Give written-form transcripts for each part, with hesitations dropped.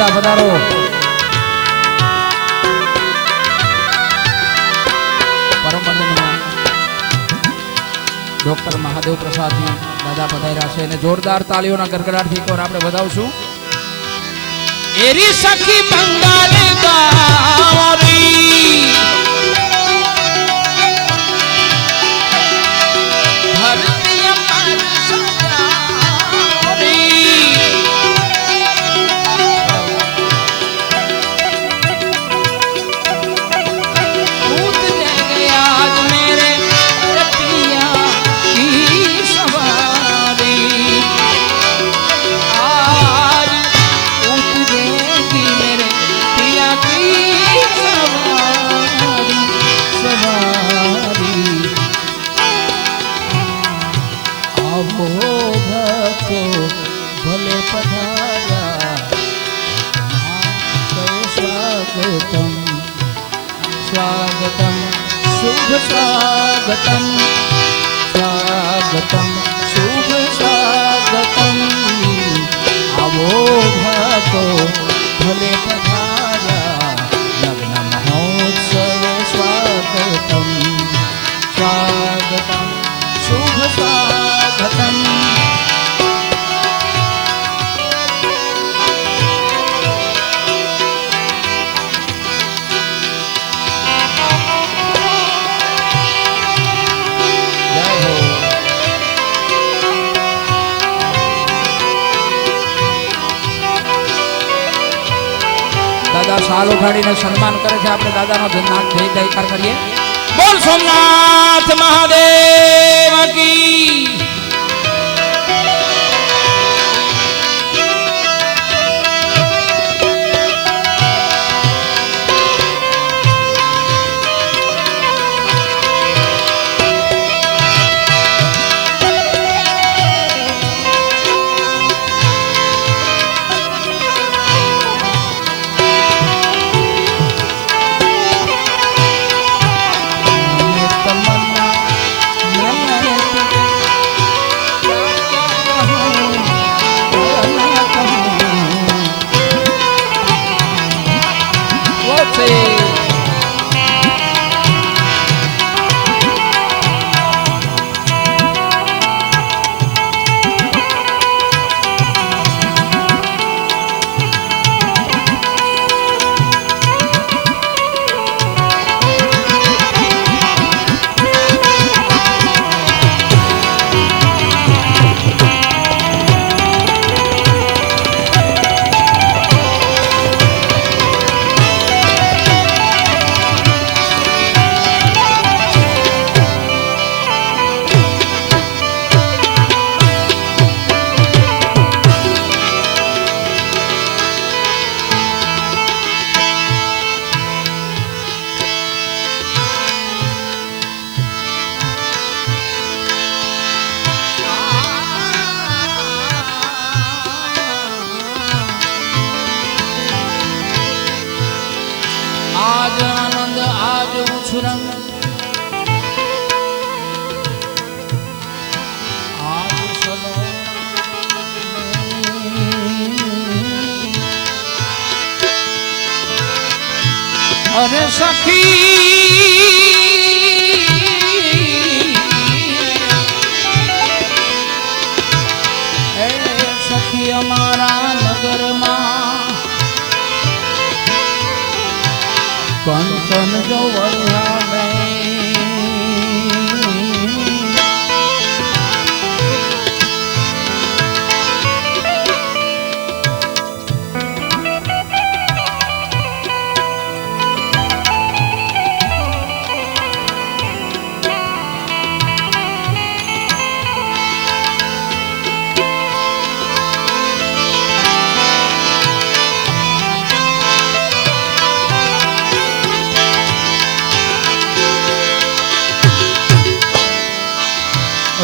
દાદા પધારો. પરમ વંદનીય ડોક્ટર મહાદેવ પ્રસાદજી દાદા પધાર્યા છે અને જોરદાર તાળીઓના ગડગડાટથી એકવાર આપણે વધાવશું. એરી સખી બંગાળ ગાવરી ધરતી પર સજાવરી ભૂત જગ આજ મેરે પિયા કી સવારી આજ ભૂત જગી મેરે પિયા કી સવારી સવારી આવો ભક્તો ભલે પધાર્યા સ્વાગતમ સ્વાગતમ શુભ સ્વાગતમ સ્વાગતમ શુભ સ્વાગતમ આવો ભક્તો ભલે પધાર્યા લગ્ન મહોત્સવે સ્વાગતમ સ્વાગતમ શુભ સ્વાગતમ. દાદા શાલ ઉઠાડીને સન્માન કરે છે. આપણે દાદાનો જય જયકાર કરીએ. બોલ સોમનાથ મહાદેવ કી. આજ આનંદ આજ ઉછરંગ આજ સલો અરે સખી એ સખી અમારા નગરમાં કંચન જો વળ્યા મેં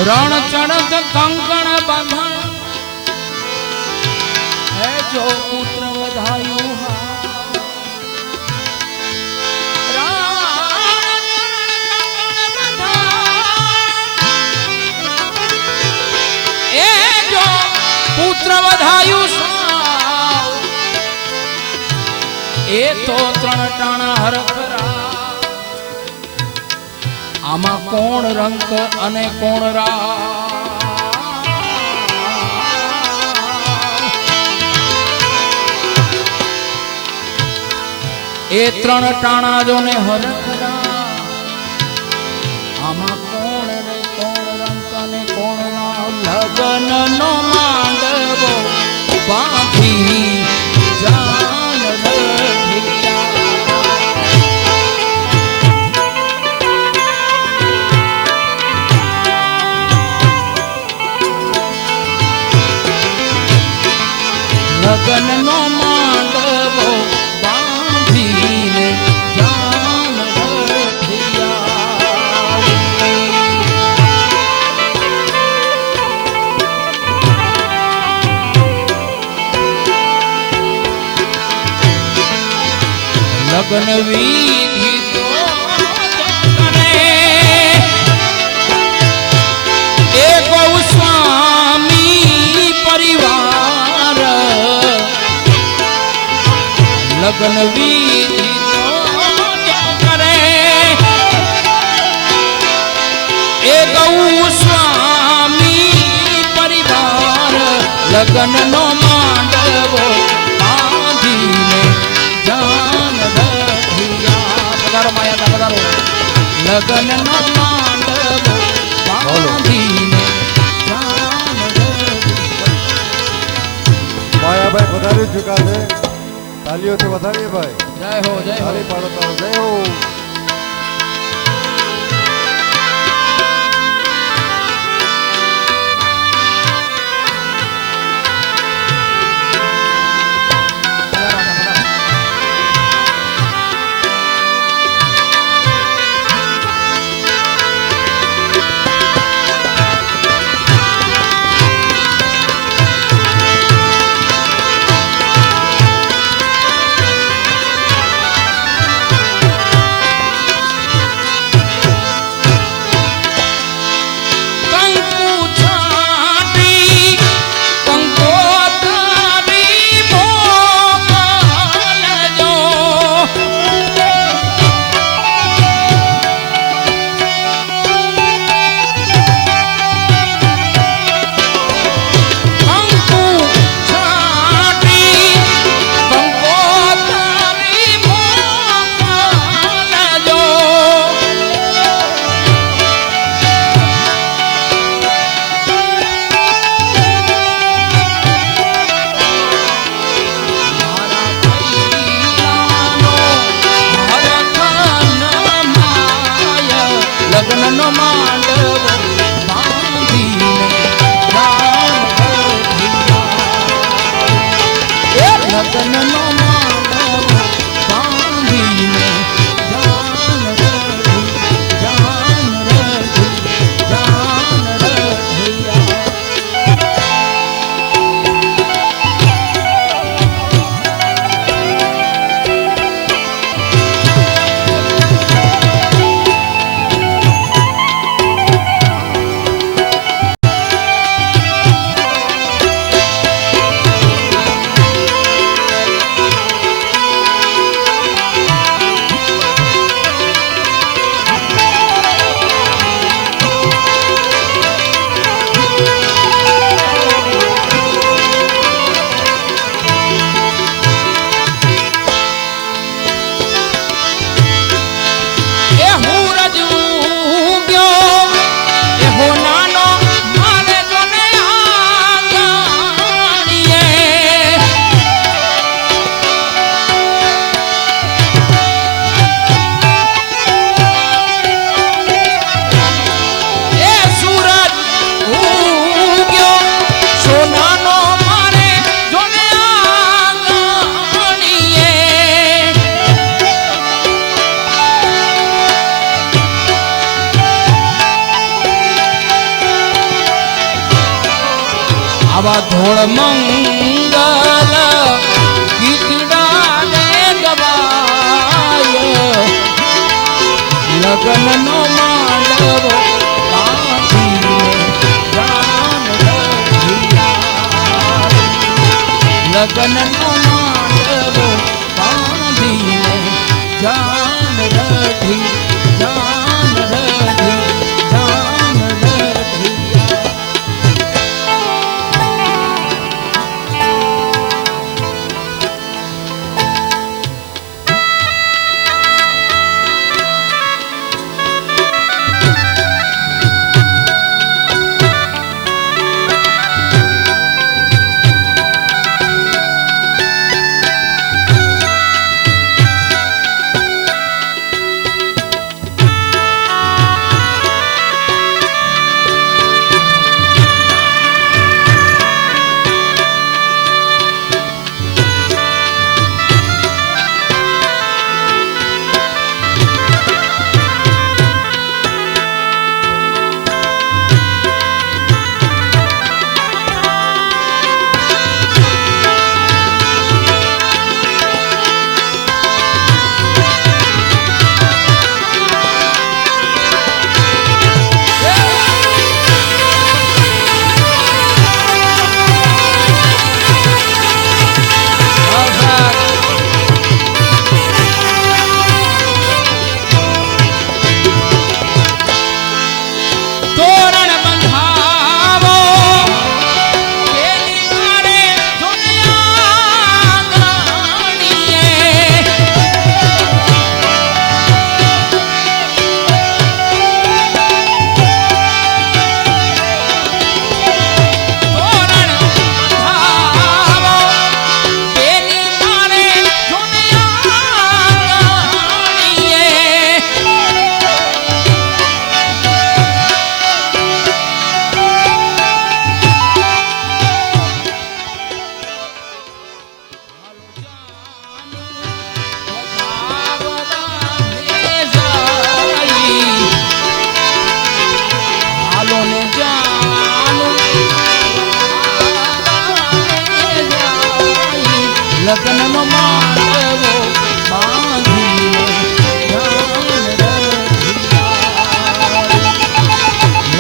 રણ ચડત કંકણ બંધન હે જો પુત્ર વધાયું પુત્ર વધાયું તો ત્રણ ટાણા હરખરા આમાં કોણ રંક અને કોણ રા એ ત્રણ ટાણા જો ને હરખરા આમાં કોણ રે કોણ રંક અને કોણ રા લગન નો માંડવો બાંધી જાન લગન નો માંડવો બાંધીને જાન લગન વિધિ તો કરે એ ગૌસ્વામી પરિવાર લગન વિધિ તો કરે એ ગૌસ્વામી પરિવાર લગન નો માંડવો બાંધીને જાન લગન નો માંડવો બાંધીને જાન માયાભાઈ વધારી ચુકા છે તાલીઓથી વધારીએ ભાઈ જય હો જય હો તાલી પાડો તારો જય હો લગન નો માંડવો બાંધીને લગન નો માંડવો બાંધીને આવા ધોળ મંગલ ગીતડા ને ગવાય લગન નો માંડવો બાંધીને જાન લગન નો માંડવો બાંધીને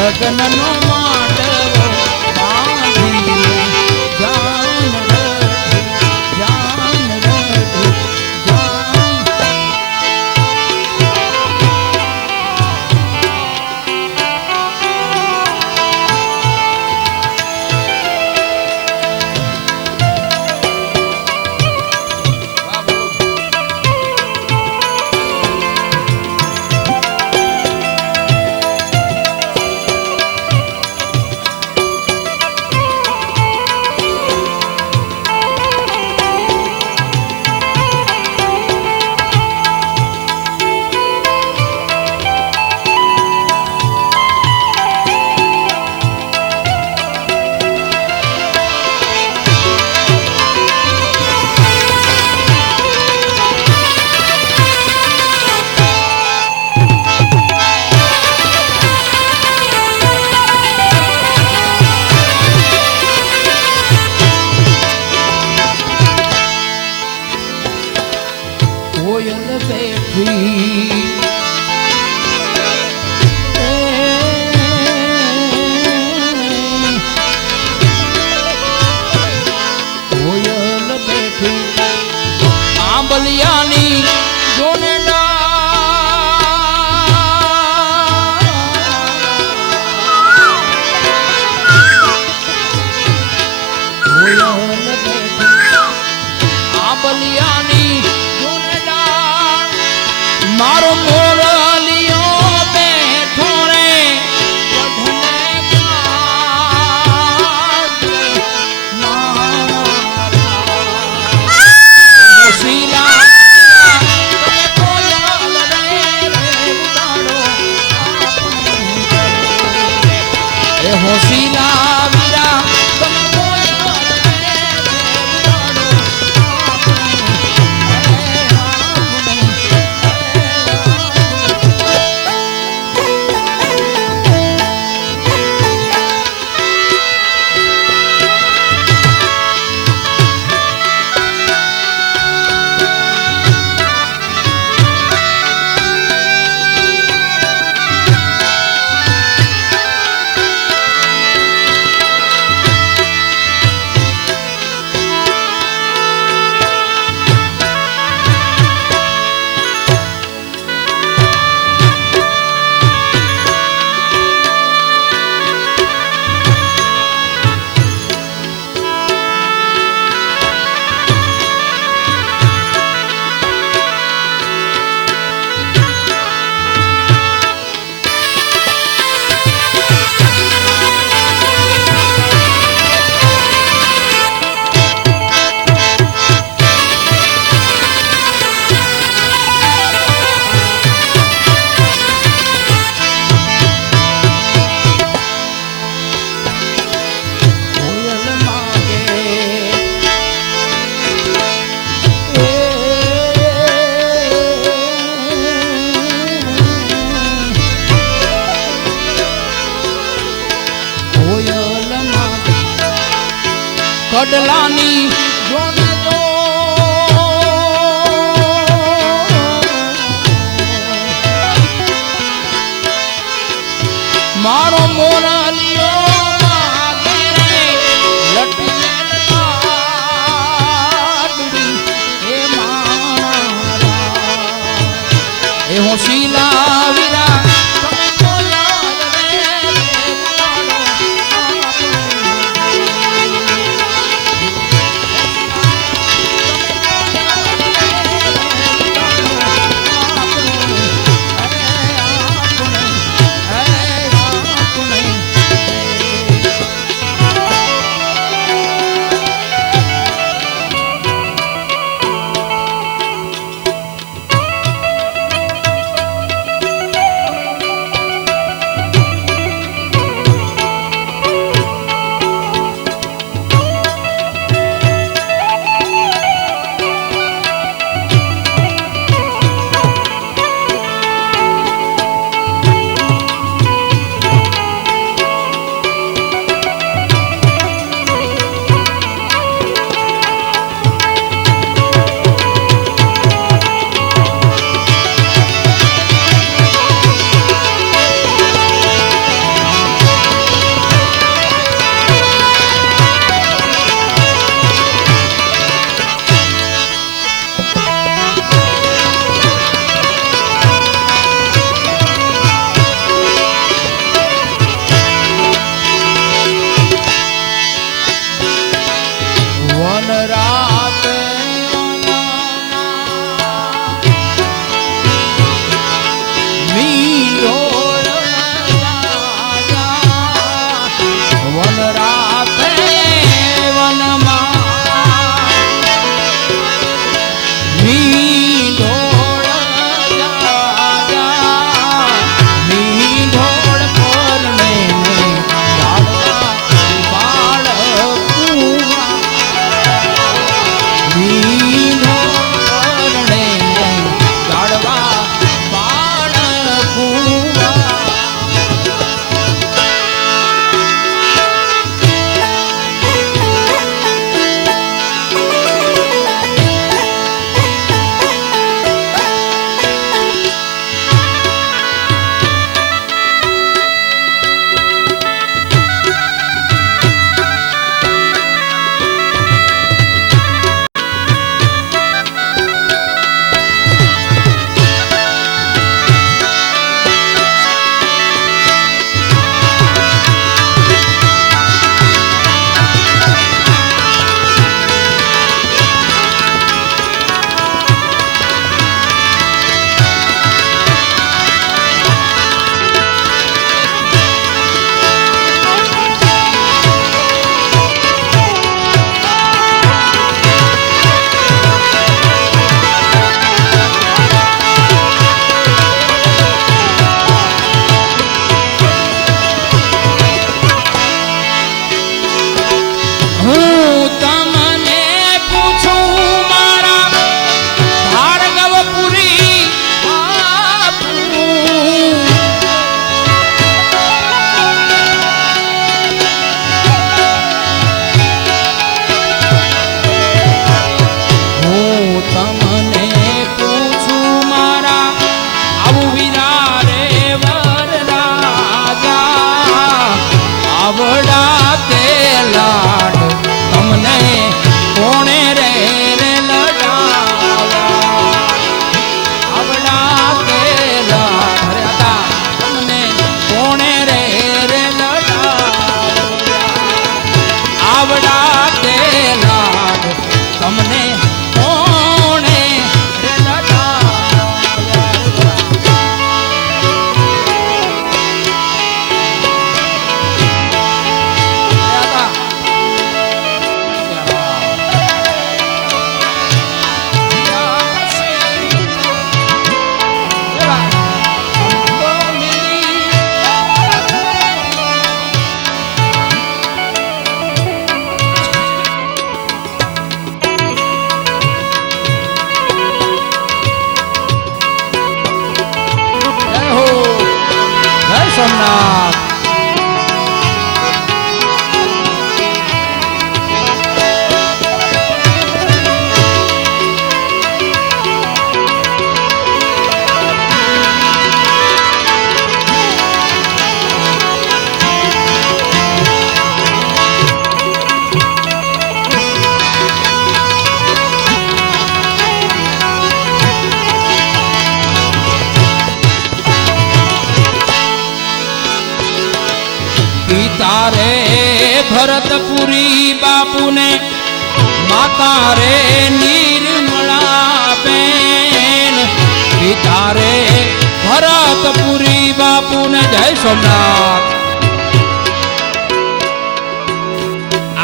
લગ્નનો માંડવો બાંધીને જાન રઢી, જાન રઢી, જાન. કોયલ બેઠી કોયલ બેઠી આંબલિયાની જોને કોયલ બેઠી આંબલિયાની મારો મોરલિયો બેઠો રે કઢને હોશીલા હોશીલા વીરા કડલાની જોને જો મારો મોરલિયો માગે રે લટને લાડડી એ મારા એ હોશીલા વીરા પિતા રે ભરતપુરી બાપુને માતા રે નિર્મળા બેન પિતા રે ભરતપુરી બાપુને જય સોમનાથ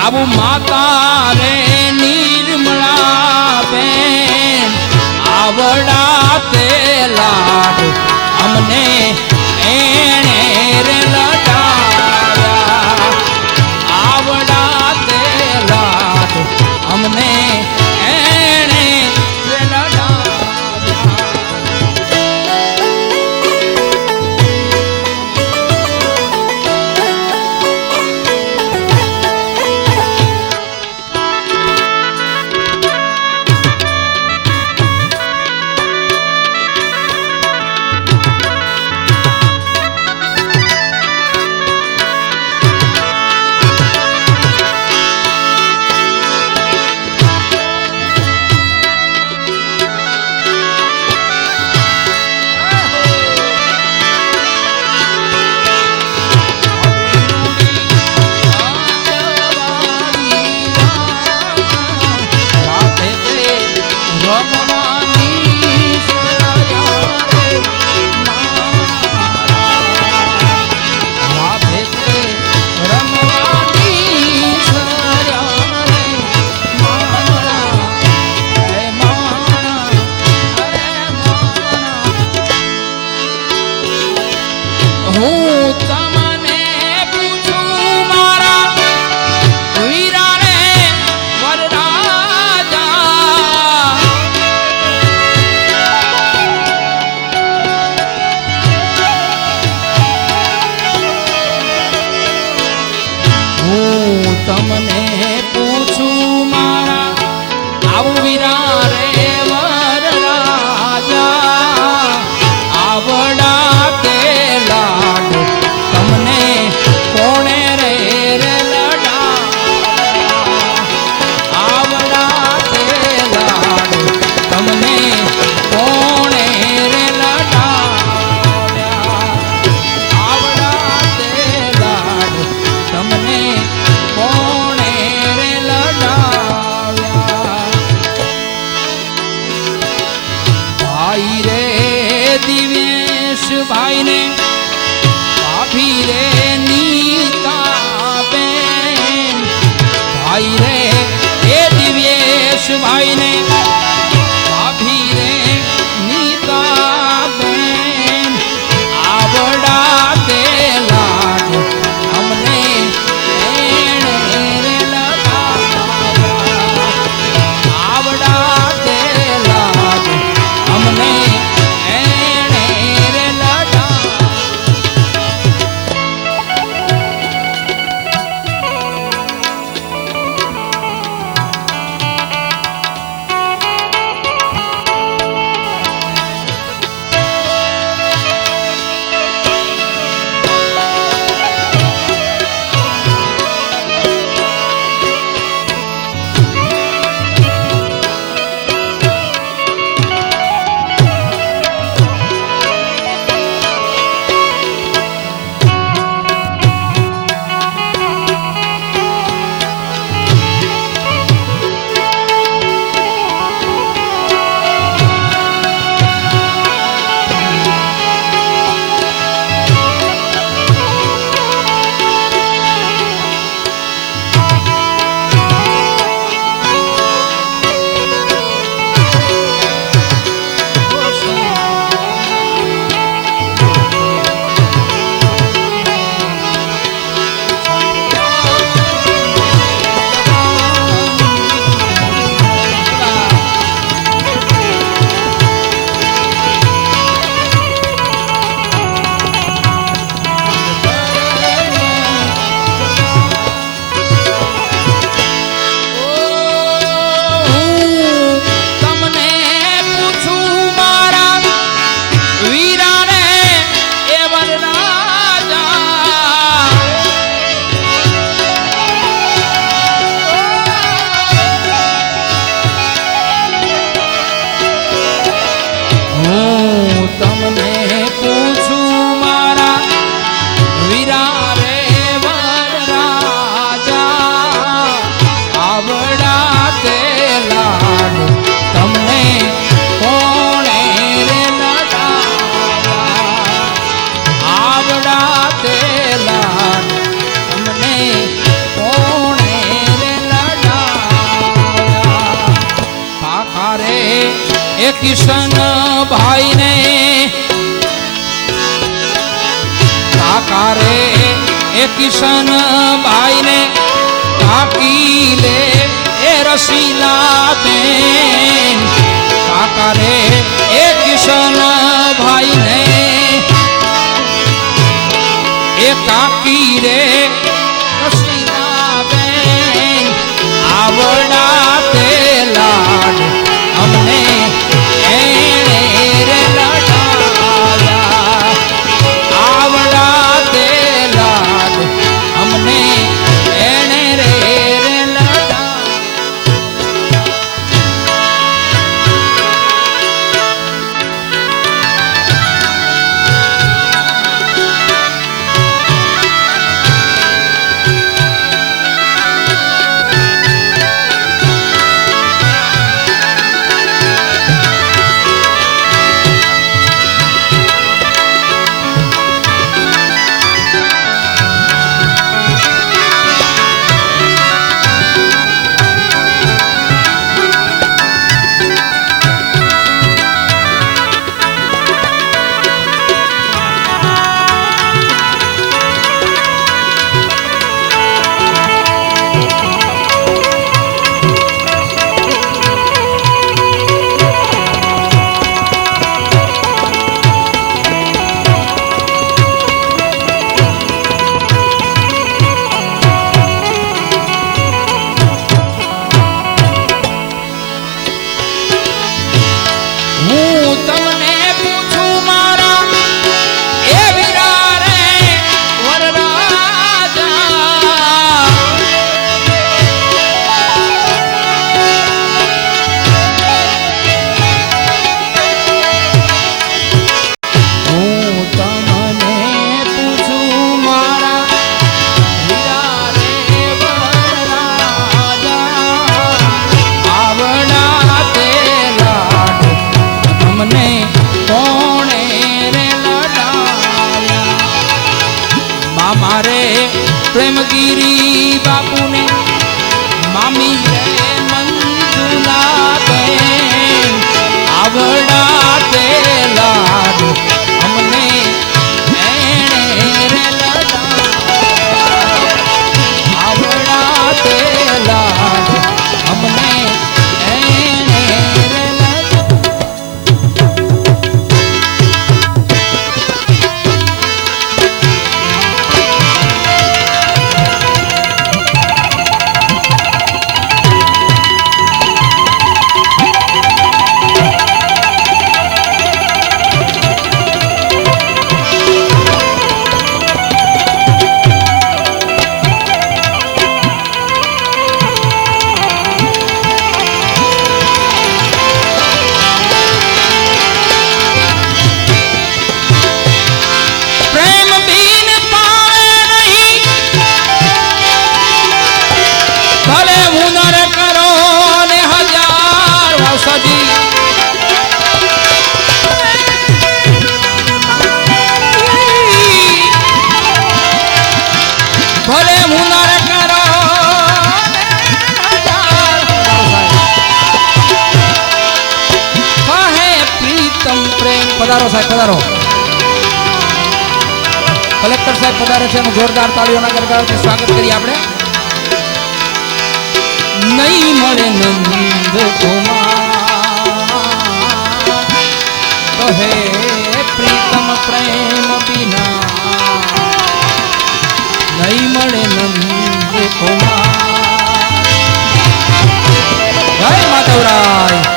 આવું માતા રે નિર્મળા બેન આવડા તે લાડ અમને એણે રે લડાવ્યા આવડા તે લાડ અમને એણે રે લડાવ્યા ભાઈ ને ભાભી રે નીતા બેન ભાઈ રે એ દિવ્યેશ ભાઈ ને ભાભી રે નીતા બેન આવડા તે લાડ અમને એણે રે લડાવ્યા આવડા તે લાડ અમને તમને પૂછું મારા વીરા રે કિશન ભાઈ ને કાકા રે એ કિશન ભાઈ ને કાકી લે એ રસીલા બેન કાકા રે એ કિશન ભાઈ ને એ કાકી રે રસીલા બેન આવડા તે લાડ અમને એણે રે લડાવ્યા આવડા તે લાડ અમને એણે રે લડાવ્યા પ્રેમગીરી બાપુને મામી રે મંજુલા બેન આવડા તે લાડ અમને એણે રે લડાવ્યા આવડા તે લાડ અમને એણે રે પધારો સાહેબ પધારો કલેક્ટર સાહેબ પધારે છે એનું જોરદાર તાળીઓના ગરગડાટથી સ્વાગત કરીએ આપણે નહીં મળે નંદ કુમાર કહે પ્રીતમ પ્રેમ બિના નહીં મળે નંદ કુમાર જય માધવરાય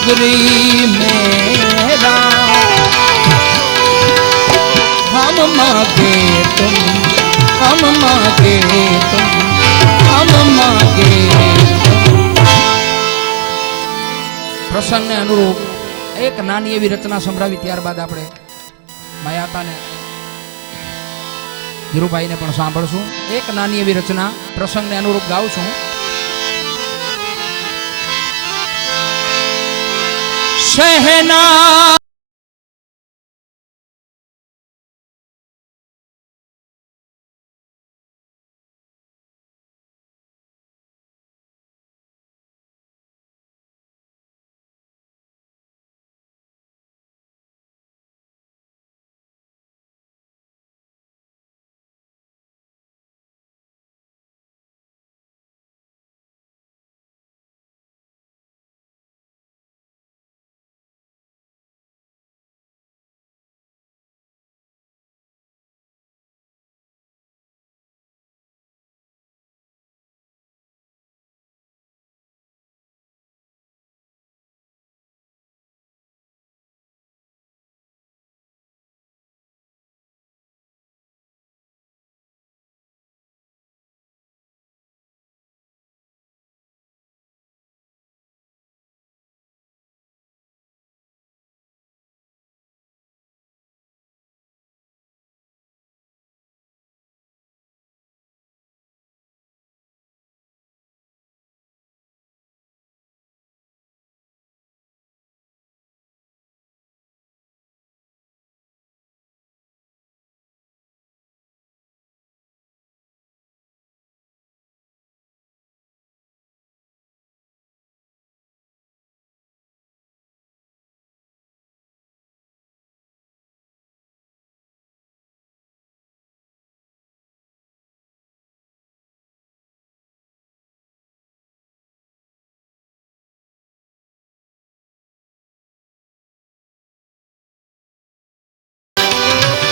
नगरी मेरा हम हम मांगे तुम, हम मांगे तुम, हम मांगे तुम। પ્રસંગને અનુરૂપ એક નાની એવી રચના સંભળાવી, ત્યારબાદ આપણે માયાતાને ધીરુભાઈને પણ સાંભળશું. એક નાની એવી રચના પ્રસંગને અનુરૂપ ગાઉં છું. શહેના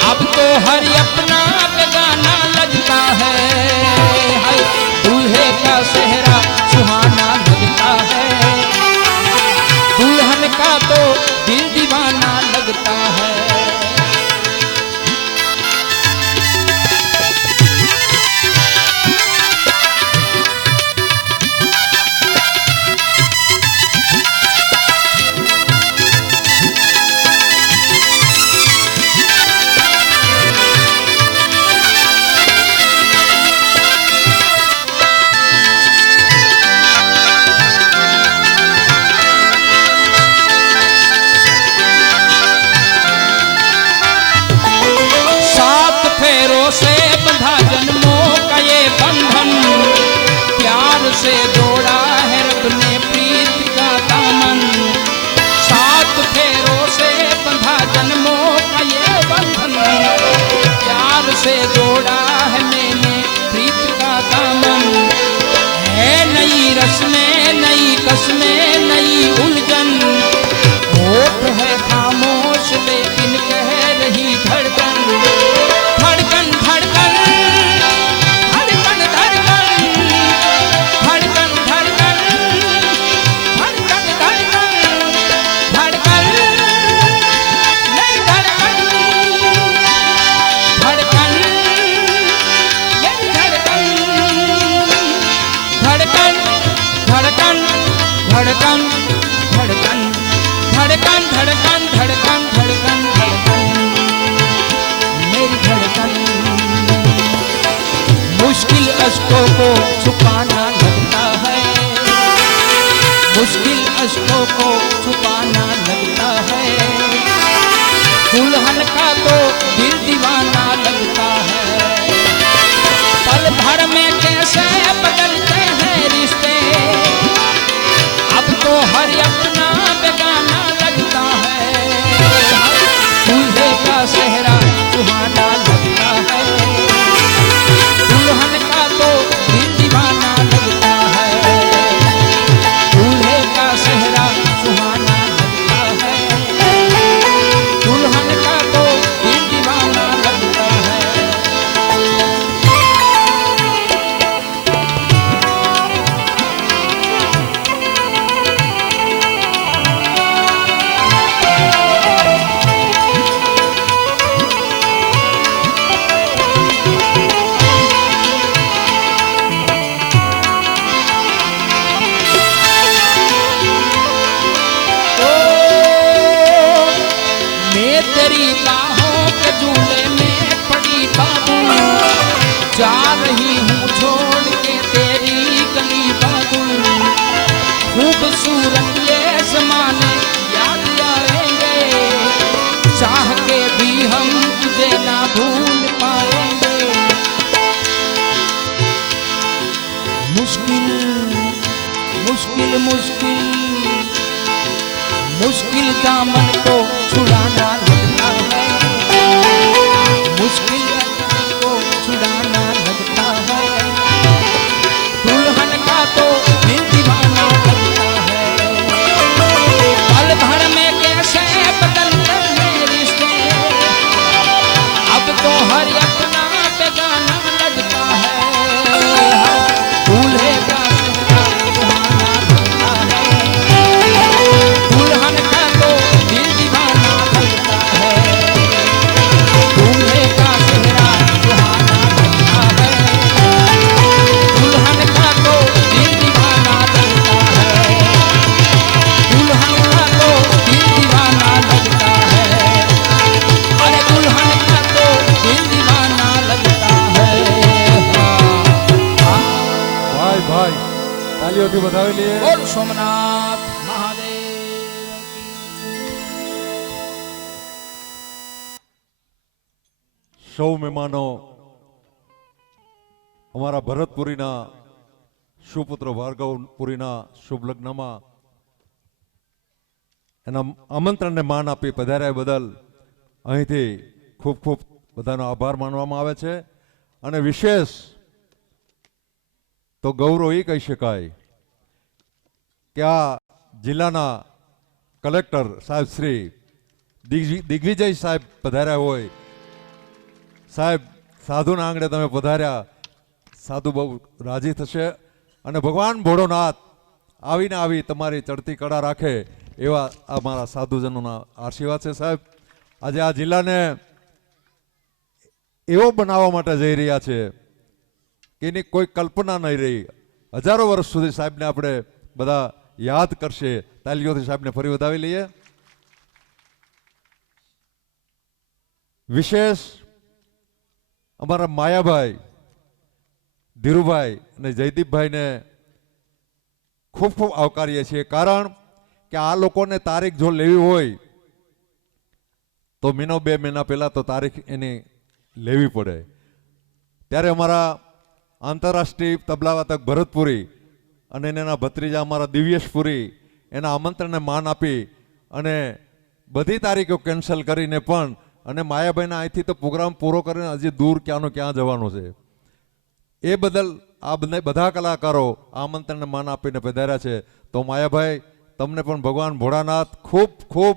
अब तो हर अपना बेगाना लगता है, हाय दूल्हे का सेहरा सुहाना लगता है, दुल्हन का तो दिल दीवाना लगता है। से बंधा जन्मों का ये बंधन, प्यार से जोड़ा है रब ने प्रीत का दामन। सात फेरों से बंधा जन्मों का ये बंधन, प्यार से जोड़ा है मैंने प्रीत का दामन। है नई रस्में, नई कस्में, नई उलझन, होठ है खामोश लेकिन कह रही धड़कन। धड़कन धड़कन धड़कन धड़कन धड़कन धड़कन धड़कन मेरी धड़कन। मुश्किल अश्कों को छुपाना लगता है, मुश्किल अश्कों को छुपाना लगता है, दुल्हन का तो दिल दीवाना लगता है। पल भर में कैसे बदलते हैं रिश्ते, अब तो हर अपना बेगाना लगता है, दूल्हे का सेहरा सुहाना लगता है, दुल्हन का तो दिल दीवाना लगता है, दूल्हे का सेहरा सुहाना लगता है। खूबसूरत ये ज़माने याद आएंगे, चाह के भी हम तुझे ना भूल पाएंगे। मुश्किल मुश्किल मुश्किल मुश्किल दामन को छुड़ाना लगता है, मुश्किल दामन को छुड़ाना लगता है। दुल्हन का तो दिल दीवाना लगता है, पल भर में कैसे बदलते हैं रिश्ते, अब तो हर अपना बेगाना लगता है। दूल्हे का चेहरा सुहाना लगता है, दुल्हन का तो दिल दीवाना लगता है, दूल्हे का चेहरा सुहाना लगता है, दुल्हन का तो दिल दीवाना लगता है, दुल्हन का तो दिल दीवाना लगता है, अरे दुल्हन का तो दिल दीवाना लगता है। ભાઈ ભાઈ તાલીઓથી વધાવી લઈએ. બોલ સોમનાથ મહાદેવ કી. સૌ મહેમાનો અમારા ભરતપુરીના સુપુત્ર ભાર્ગવપુરીના શુભ લગ્નમાં એના આમંત્રણને માન આપી પધાર્યા બદલ અહીંથી ખૂબ ખૂબ બધાનો આભાર માનવામાં આવે છે. અને વિશેષ તો ગૌરવ એ કહી શકાય કે આ જિલ્લાના કલેક્ટર સાહેબ શ્રી દિગ્વિજય સાહેબ પધાર્યા હોય. સાહેબ સાધુના આંગણે તમે પધાર્યા, સાધુ બહુ રાજી થશે. અને ભગવાન ભોળોનાથ આવીને આવી તમારી ચડતી કળા રાખે એવા આ મારા સાધુજનોના આશીર્વાદ છે. સાહેબ આજે આ જિલ્લાને એવો બનાવવા માટે જઈ રહ્યા છે કે એની કોઈ કલ્પના નહીં રહી. હજારો વર્ષ સુધી સાહેબને આપણે બધા યાદ કરશે. તાલીઓથી સાહેબને ફરી વધાવી લઈએ. વિશેષ અમારા માયાભાઈ, ધીરુભાઈ અને જયદીપભાઈને ખૂબ ખૂબ આવકારીએ છીએ. કારણ કે આ લોકોને તારીખ જો લેવી હોય તો મહિનો 2 મહિના પહેલા તો તારીખ એની લેવી પડે. ત્યારે અમારા આંતરરાષ્ટ્રીય તબલાવાદક ભરતપુરી અને એના ભત્રીજા અમારા દિવ્યેશપુરી એના આમંત્રણને માન આપી અને બધી તારીખો કેન્સલ કરીને પણ અને માયાભાઈના અહીંથી તો પ્રોગ્રામ પૂરો કરીને હજી દૂર ક્યાંનો ક્યાં જવાનું છે એ બદલ આ બધા કલાકારો આમંત્રણને માન આપીને પધાર્યા છે. તો માયાભાઈ તમને પણ ભગવાન ભોળાનાથ ખૂબ ખૂબ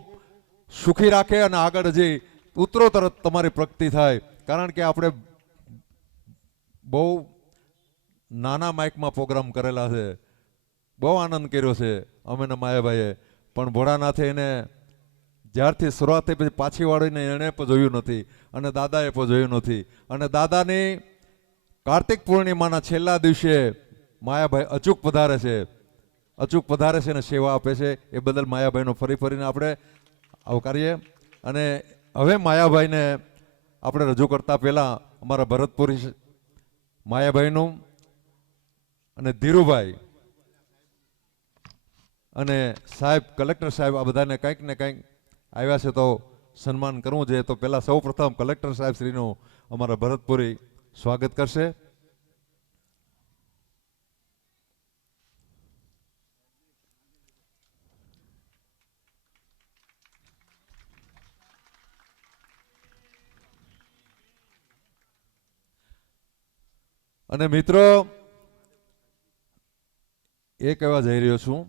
સુખી રાખે અને આગળ હજી ઉત્તરોત્તર તમારી પ્રગતિ થાય. કારણ કે આપણે બહુ નાના માઇકમાં પ્રોગ્રામ કરેલા છે, બહુ આનંદ કર્યો છે અમે ને માયાભાઈએ, પણ ભોળાનાથે એને જ્યારથી શરૂઆત થઈ પછી પાછી વાળીને એણે પણ જોયું નથી અને દાદાએ પણ જોયું નથી. અને દાદાની કાર્તિક પૂર્ણિમાના છેલ્લા દિવસે માયાભાઈ અચૂક પધારે છે અને સેવા આપે છે. એ બદલ માયાભાઈનો ફરીને આપણે આવકારીએ. અને હવે માયાભાઈને આપણે રજૂ કરતા પહેલા અમારા ભરતપુરી માયાભાઈનું અને ધીરુભાઈ અને સાહેબ કલેક્ટર સાહેબ આ બધાને કંઈક ને કંઈક આવ્યા છે તો સન્માન કરવું જોઈએ. તો પહેલા સૌ પ્રથમ કલેક્ટર સાહેબ શ્રીનું અમારા ભરતપુરી સ્વાગત કરશે. અને મિત્રો એ કહેવા જઈ રહ્યો છું,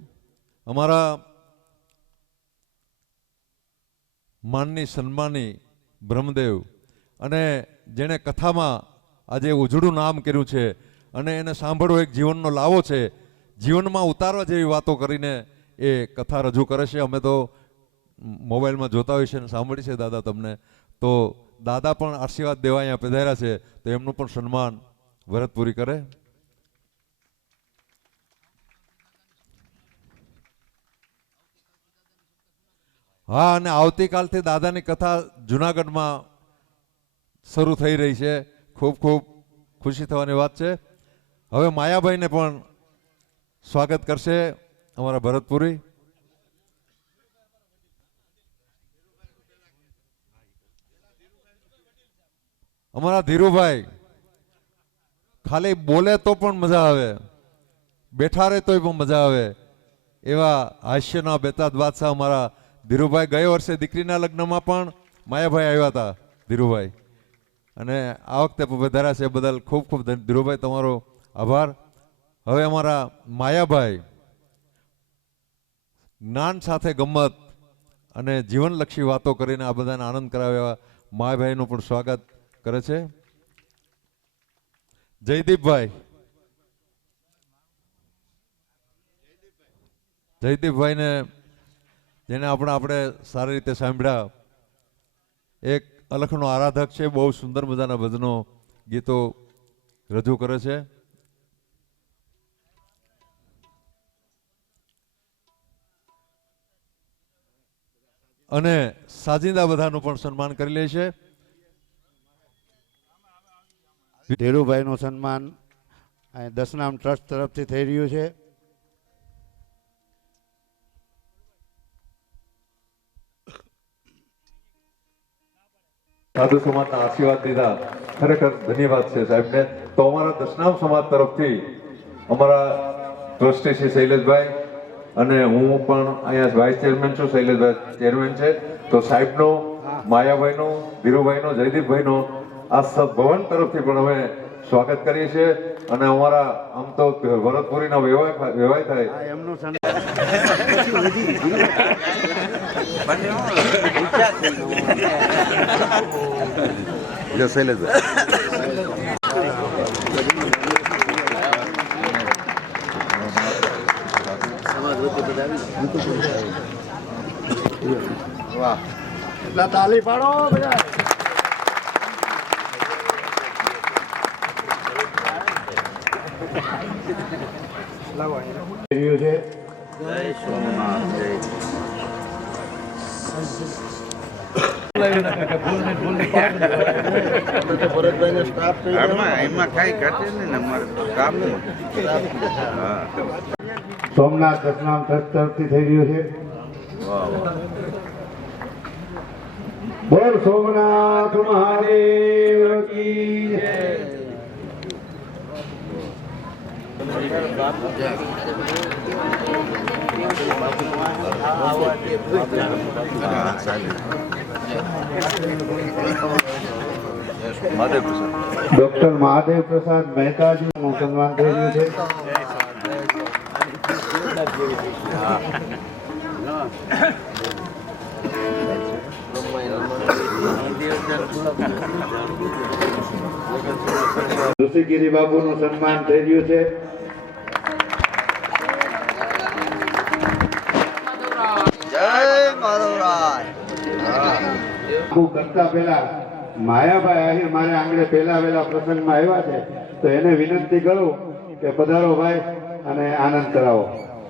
અમારા માનની સન્માની બ્રહ્મદેવ અને જેણે કથામાં આજે ઉજળું નામ કર્યું છે અને એને સાંભળવો એક જીવનનો લાવો છે, જીવનમાં ઉતારવા જેવી વાતો કરીને એ કથા રજૂ કરે છે. અમે તો મોબાઈલમાં જોતા હોઈએ છીએ અને સાંભળી છે દાદા તમને, તો દાદા પણ આશીર્વાદ દેવા અહીંયા પધાર્યા છે તો એમનું પણ સન્માન ભરતપુરી કરે. હા, અને આવતીકાલથી દાદાની કથા જુનાગઢમાં શરૂ થઈ રહી છે. ખૂબ ખૂબ ખુશી થવાની વાત છે. હવે માયાભાઈને પણ સ્વાગત કરશે અમારા ભરતપુરી, અમારા ધીરુભાઈ ખાલી બોલે તો પણ મજા આવે, બેઠા રહે તોય પણ મજા આવે એવા હાસ્યના બેતાજ બાદશાહ અમારા ધીરુભાઈ. ગયા વર્ષે દીકરીના લગ્નમાં પણ માયાભાઈ આવ્યા હતા ધીરુભાઈ, અને આ વખતે વધાર્યા છે બદલ ખૂબ ખૂબ ધીરુભાઈ તમારો આભાર. હવે અમારા માયાભાઈ જ્ઞાન સાથે ગમત અને જીવનલક્ષી વાતો કરીને આ બધાને આનંદ કરાવ્યા માયાભાઈનું પણ સ્વાગત કરે છે. જયદીપભાઈને જેને આપણે સારી રીતે સાંભળ્યા, એક અલખનો આરાધક છે, બહુ સુંદર મજાના ભજનો ગીતો રજૂ કરે છે. અને સાજિંદા બધાનું પણ સન્માન કરી લે છે. ધીરુભાઈનું સન્માન દશનામ ટ્રસ્ટ તરફથી થઈ રહ્યું છે. સાધુ સમાજના આશીર્વાદ દીધા, ખરેખર ધન્યવાદ છે સાહેબને. તો અમારા દશનામ સમાજ તરફથી અમારા ટ્રસ્ટી છે શૈલેષભાઈ, અને હું પણ અહીંયા વાઇસ ચેરમેન છું, શૈલેષભાઈ ચેરમેન છે. તો સાહેબનો, માયાભાઈનો, ધીરુભાઈનો, જયદીપભાઈનો આ ભવન તરફથી પણ અમે સ્વાગત કરીએ છીએ. અને અમારા આમ તો ભરતપુરીના વ્યવહાર થાય એમનું વાહ, એટલા તાલી પાડો બધા. છે સોમનાથ દશનામ ટ્રસ્ટ તરફથી થઈ રહ્યું છે. બોલ સોમનાથ મહાદેવ કી જય. ડોક્ટર મહાદેવ પ્રસાદ મહેતાજીનું સન્માન થઈ રહ્યું છે. ઋષિગીરી બાબુનું સન્માન થઈ રહ્યું છે. કરતા પહેલા માયાભાઈ આહિર મારે આંગણે પહેલા વહેલા પ્રસંગમાં આવ્યા છે, તો એને વિનંતી કરું કે પધારો ભાઈ અને આનંદ કરાવો.